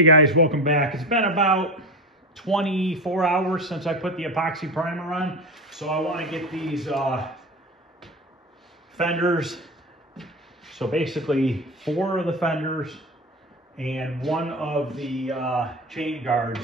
Hey guys, welcome back. It's been about 24 hours since I put the epoxy primer on, so I want to get these fenders. So basically 4 of the fenders and 1 of the chain guards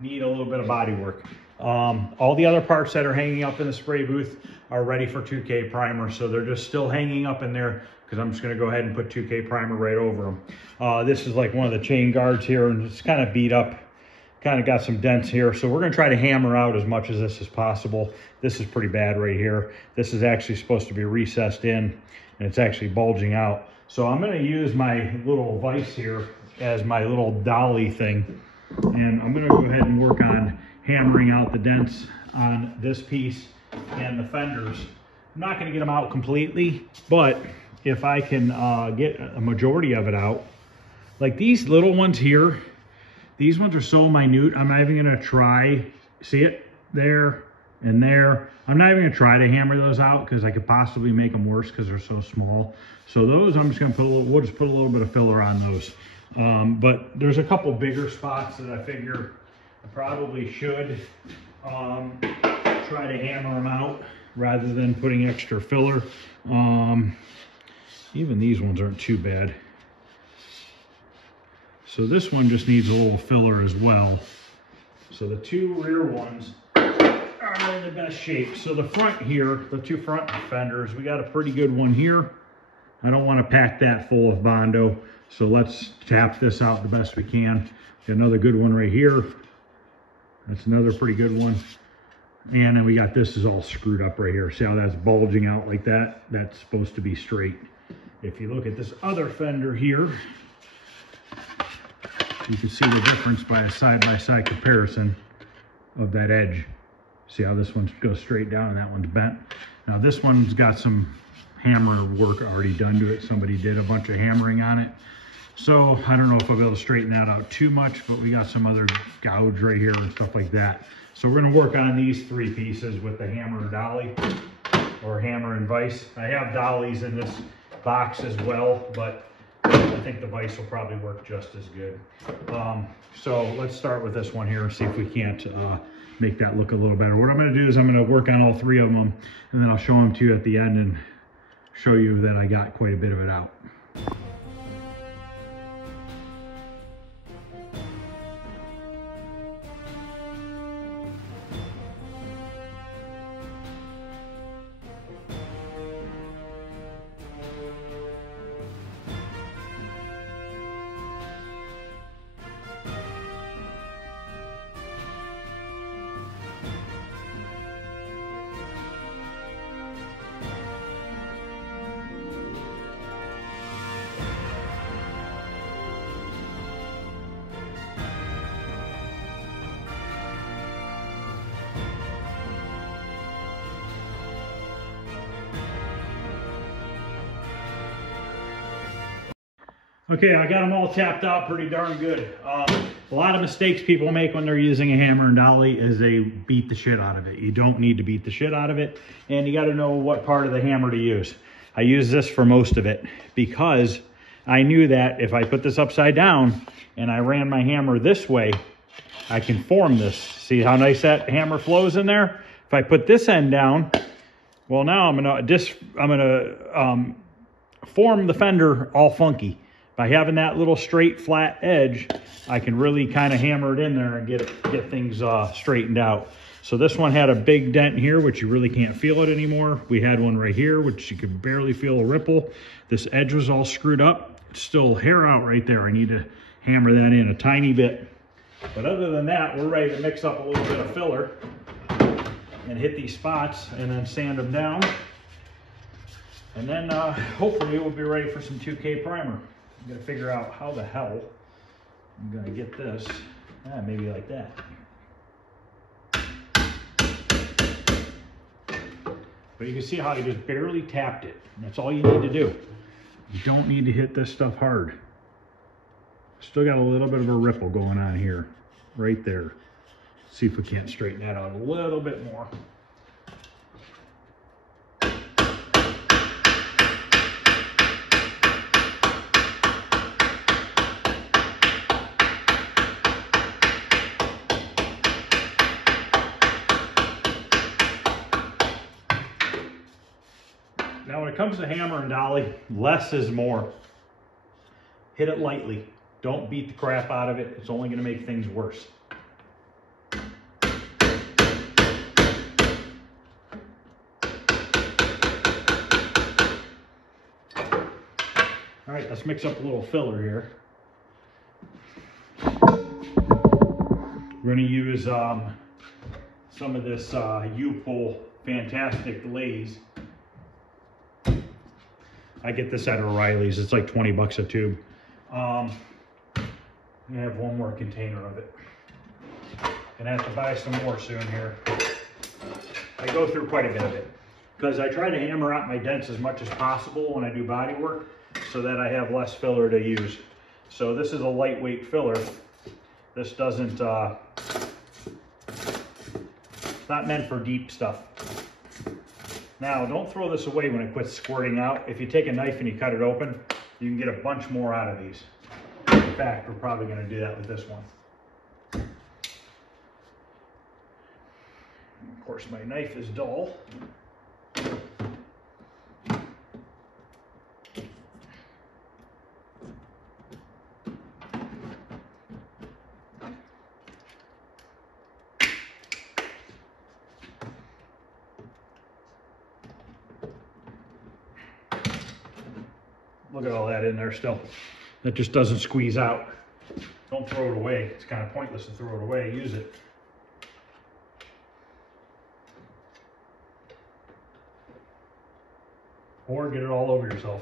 need a little bit of body work. All the other parts that are hanging up in the spray booth are ready for 2K primer, so they're just still hanging up in there because I'm just going to go ahead and put 2K primer right over them. This is like one of the chain guards here, and it's kind of beat up, kind of got some dents here, so we're going to try to hammer out as much of this as possible. This is pretty bad right here. This is actually supposed to be recessed in, and it's actually bulging out. So I'm going to use my little vise here as my little dolly thing, and I'm going to go ahead and work on hammering out the dents on this piece and the fenders. I'm not going to get them out completely, but if I can get a majority of it out, like these little ones here, these ones are so minute, I'm not even going to try. See it there and there? I'm not even going to try to hammer those out because I could possibly make them worse because they're so small. So those I'm just going to put a little, we'll just put a little bit of filler on those. But there's a couple bigger spots that I figure I probably should try to hammer them out rather than putting extra filler. Even these ones aren't too bad. So this one just needs a little filler as well. So the 2 rear ones are in the best shape. So the front here, the 2 front fenders, we got a pretty good one here. I don't want to pack that full of Bondo, so let's tap this out the best we can. Got another good one right here. That's another pretty good one. And then we got this is all screwed up right here. See how that's bulging out like that? That's supposed to be straight. If you look at this other fender here, you can see the difference by a side-by-side comparison of that edge. See how this one goes straight down and that one's bent? Now this one's got some hammer work already done to it. Somebody did a bunch of hammering on it. So I don't know if I'll be able to straighten that out too much, but we got some other gouge right here and stuff like that. So we're gonna work on these 3 pieces with the hammer and dolly, or hammer and vise. I have dollies in this box as well, but I think the vise will probably work just as good. So let's start with this one here and see if we can't make that look a little better. What I'm gonna do is I'm gonna work on all 3 of them, and then I'll show them to you at the end and show you that I got quite a bit of it out. Okay, I got them all tapped out pretty darn good. A lot of mistakes people make when they're using a hammer and dolly is they beat the shit out of it. You don't need to beat the shit out of it, and you got to know what part of the hammer to use. I use this for most of it because I knew that if I put this upside down and I ran my hammer this way, I can form this. See how nice that hammer flows in there? If I put this end down, well, now I'm gonna form the fender all funky. By having that little straight flat edge, I can really kind of hammer it in there and get things straightened out. So this one had a big dent here, which you really can't feel it anymore. We had one right here, which you could barely feel a ripple. This edge was all screwed up. It's still hair out right there. I need to hammer that in a tiny bit. But other than that, we're ready to mix up a little bit of filler and hit these spots and then sand them down. And then hopefully we'll be ready for some 2K primer. I'm gonna figure out how the hell I'm gonna get this. Maybe like that. But you can see how I just barely tapped it. That's all you need to do. You don't need to hit this stuff hard. Still got a little bit of a ripple going on here, right there. See if we can't straighten that out a little bit more. Now when it comes to hammer and dolly, less is more. Hit it lightly. Don't beat the crap out of it. It's only going to make things worse. All right, let's mix up a little filler here. We're going to use some of this U-Pull Fantastic Glaze. I get this at O'Reilly's. It's like 20 bucks a tube. I have one more container of it. Gonna have to buy some more soon here. I go through quite a bit of it because I try to hammer out my dents as much as possible when I do body work so that I have less filler to use. So this is a lightweight filler. This doesn't, it's not meant for deep stuff. Now, don't throw this away when it quits squirting out. If you take a knife and you cut it open, you can get a bunch more out of these. In fact, we're probably going to do that with this one. Of course, my knife is dull. Look at all that in there still. That just doesn't squeeze out. Don't throw it away. It's kind of pointless to throw it away. Use it. Or get it all over yourself.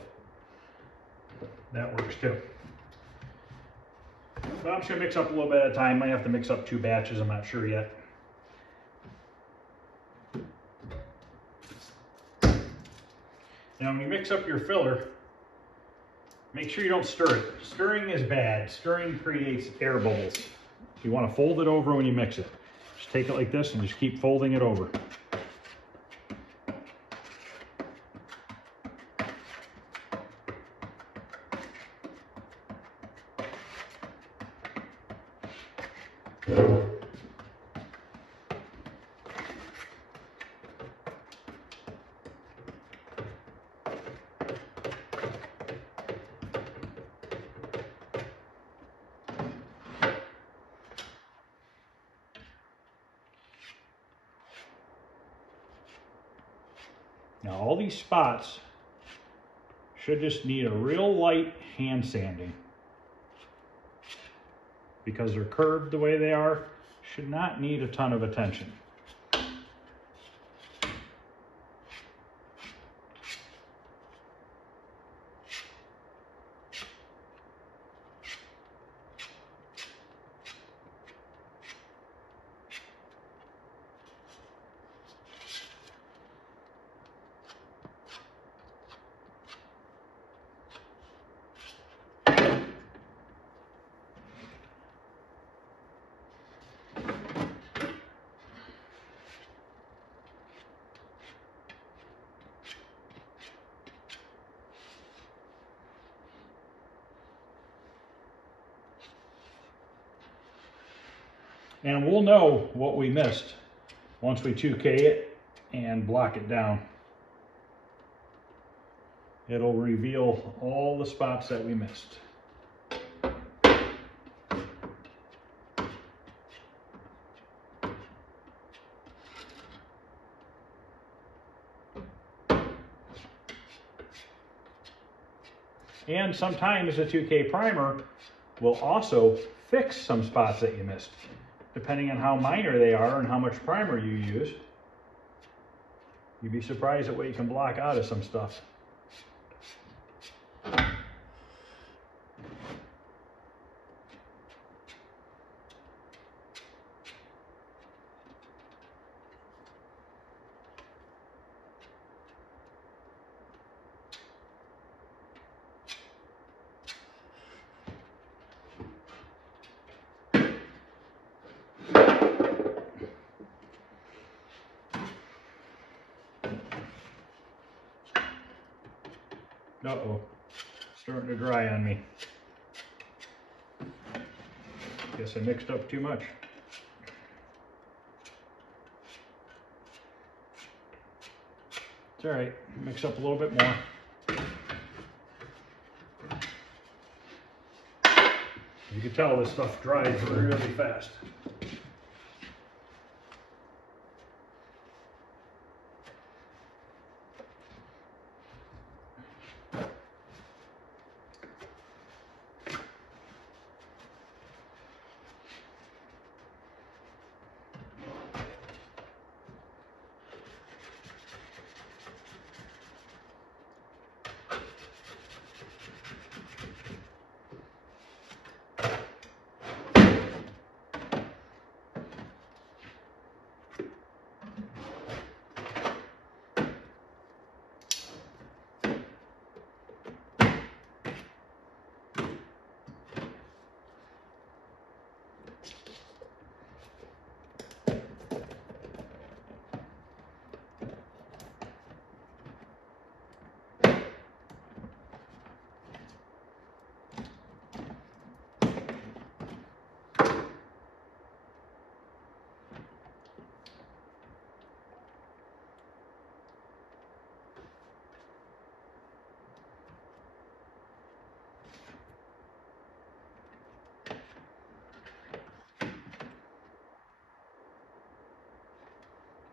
That works too. But I'm just going to mix up a little bit at a time. Might have to mix up 2 batches. I'm not sure yet. Now when you mix up your filler, make sure you don't stir it. Stirring is bad. Stirring creates air bubbles. You want to fold it over when you mix it. Just take it like this and just keep folding it over. Now all these spots should just need a real light hand sanding. Because they're curved the way they are, should not need a ton of attention. And we'll know what we missed once we 2K it and block it down. It'll reveal all the spots that we missed. And sometimes a 2K primer will also fix some spots that you missed. Depending on how minor they are and how much primer you use, you'd be surprised at what you can block out of some stuff. Uh-oh, starting to dry on me. Guess I mixed up too much. It's all right. Mix up a little bit more. You can tell this stuff dries really fast.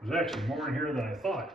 There's actually more in here than I thought.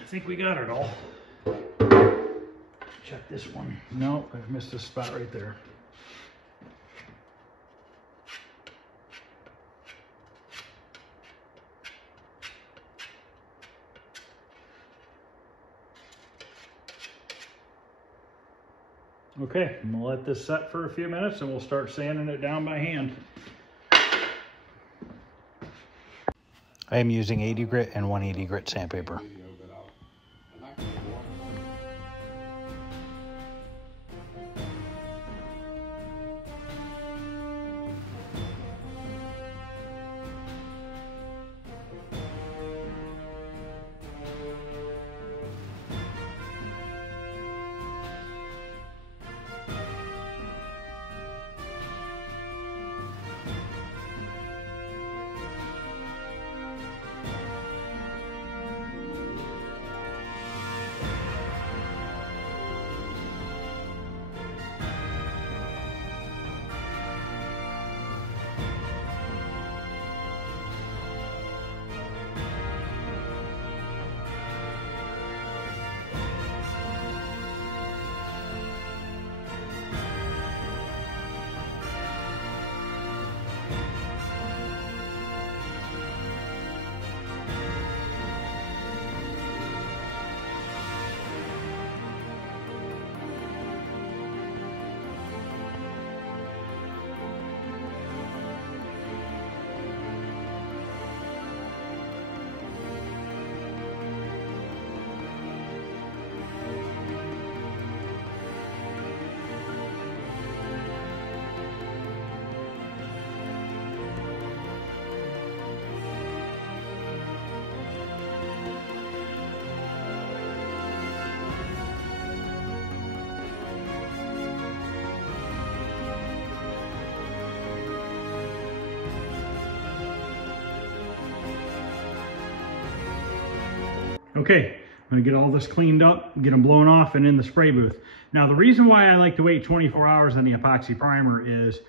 I think we got it all. Check this one. No, I've missed a spot right there. Okay, I'm gonna let this set for a few minutes and we'll start sanding it down by hand. I am using 80 grit and 180 grit sandpaper. Okay, I'm gonna get all this cleaned up, get them blown off and in the spray booth. Now the reason why I like to wait 24 hours on the epoxy primer is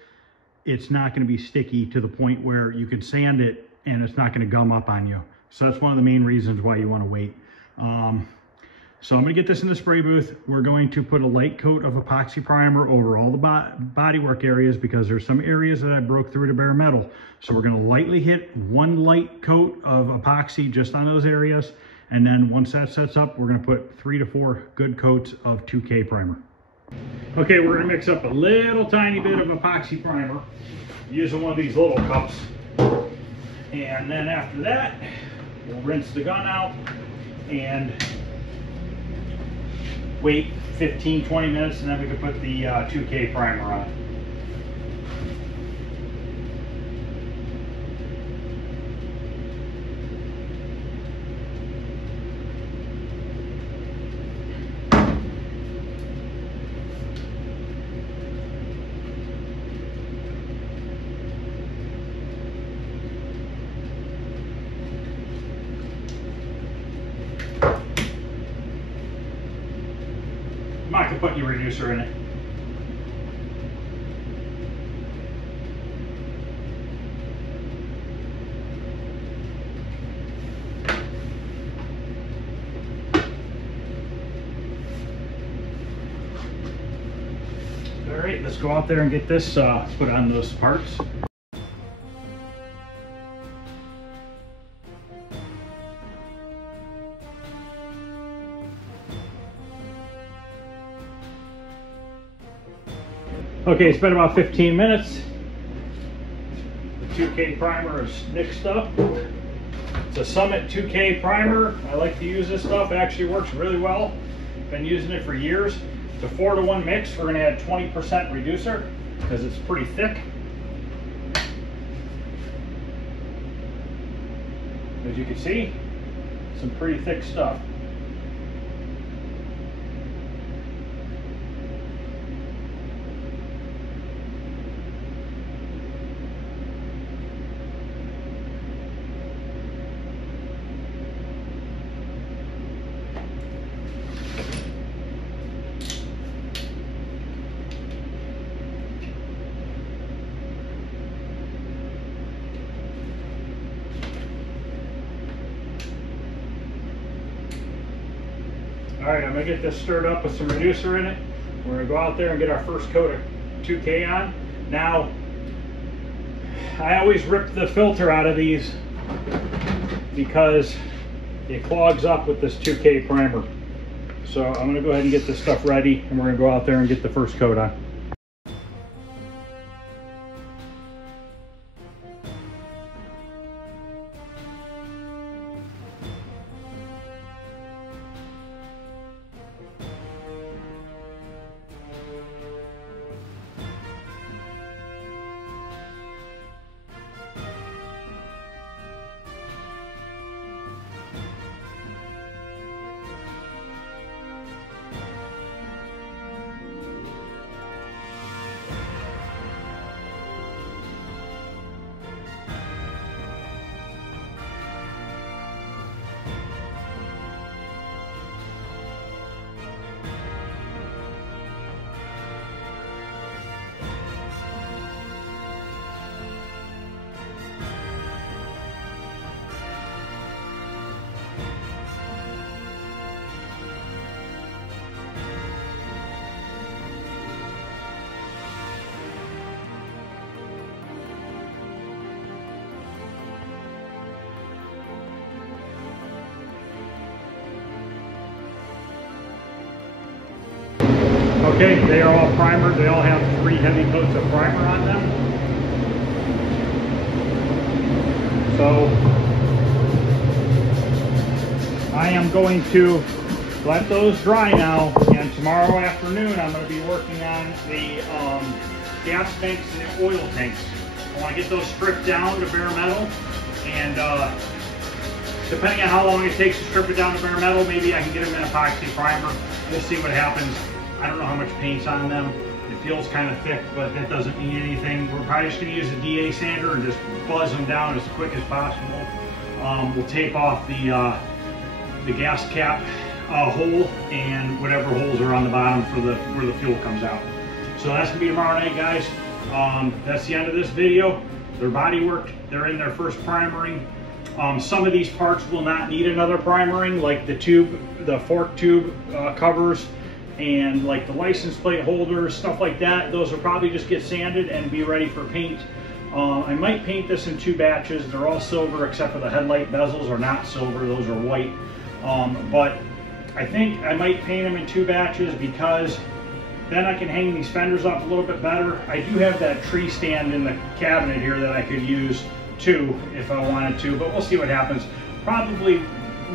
it's not gonna be sticky to the point where you can sand it and it's not gonna gum up on you. So that's one of the main reasons why you wanna wait. So I'm gonna get this in the spray booth. We're going to put a light coat of epoxy primer over all the bodywork areas because there's some areas that I broke through to bare metal. So we're gonna lightly hit one light coat of epoxy just on those areas. And then once that sets up, we're gonna put 3 to 4 good coats of 2K primer. Okay, we're gonna mix up a little tiny bit of epoxy primer using one of these little cups. And then after that, we'll rinse the gun out and wait 15-20 minutes, and then we can put the 2K primer on. I'm not gonna put any reducer in it. All right, let's go out there and get this put on those parts. Okay, it's been about 15 minutes. The 2K primer is mixed up. It's a Summit 2K primer. I like to use this stuff. It actually works really well. Been using it for years. It's a 4-to-1 mix. We're gonna add 20% reducer because it's pretty thick. As you can see, some pretty thick stuff. All right, I'm gonna get this stirred up with some reducer in it. We're gonna go out there and get our first coat of 2K on. Now, I always rip the filter out of these because it clogs up with this 2K primer. So I'm gonna go ahead and get this stuff ready and we're gonna go out there and get the first coat on. Okay, they are all primered. They all have 3 heavy coats of primer on them. So I am going to let those dry now, and tomorrow afternoon I'm going to be working on the gas tanks and the oil tanks. I want to get those stripped down to bare metal, and depending on how long it takes to strip it down to bare metal, maybe I can get them in epoxy primer. We'll see what happens. I don't know how much paint's on them. It feels kind of thick, but that doesn't mean anything. We're probably just going to use a DA sander and just buzz them down as quick as possible. We'll tape off the the gas cap hole and whatever holes are on the bottom for where the fuel comes out. So that's gonna be tomorrow night, guys. That's the end of this video. They're body worked. They're in their first primering. Some of these parts will not need another primering, like the tube, the fork tube covers, and like the license plate holders, stuff like that. Those will probably just get sanded and be ready for paint. I might paint this in 2 batches. They're all silver except for the headlight bezels are not silver, those are white. But I think I might paint them in 2 batches because then I can hang these fenders up a little bit better. I do have that tree stand in the cabinet here that I could use too if I wanted to, but we'll see what happens. Probably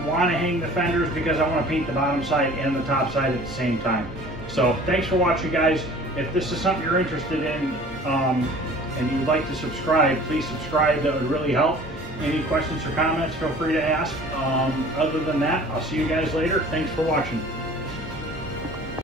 want to hang the fenders because I want to paint the bottom side and the top side at the same time. So thanks for watching, guys. If this is something you're interested in and you'd like to subscribe, please subscribe. That would really help. Any questions or comments, feel free to ask. Other than that, I'll see you guys later. Thanks for watching.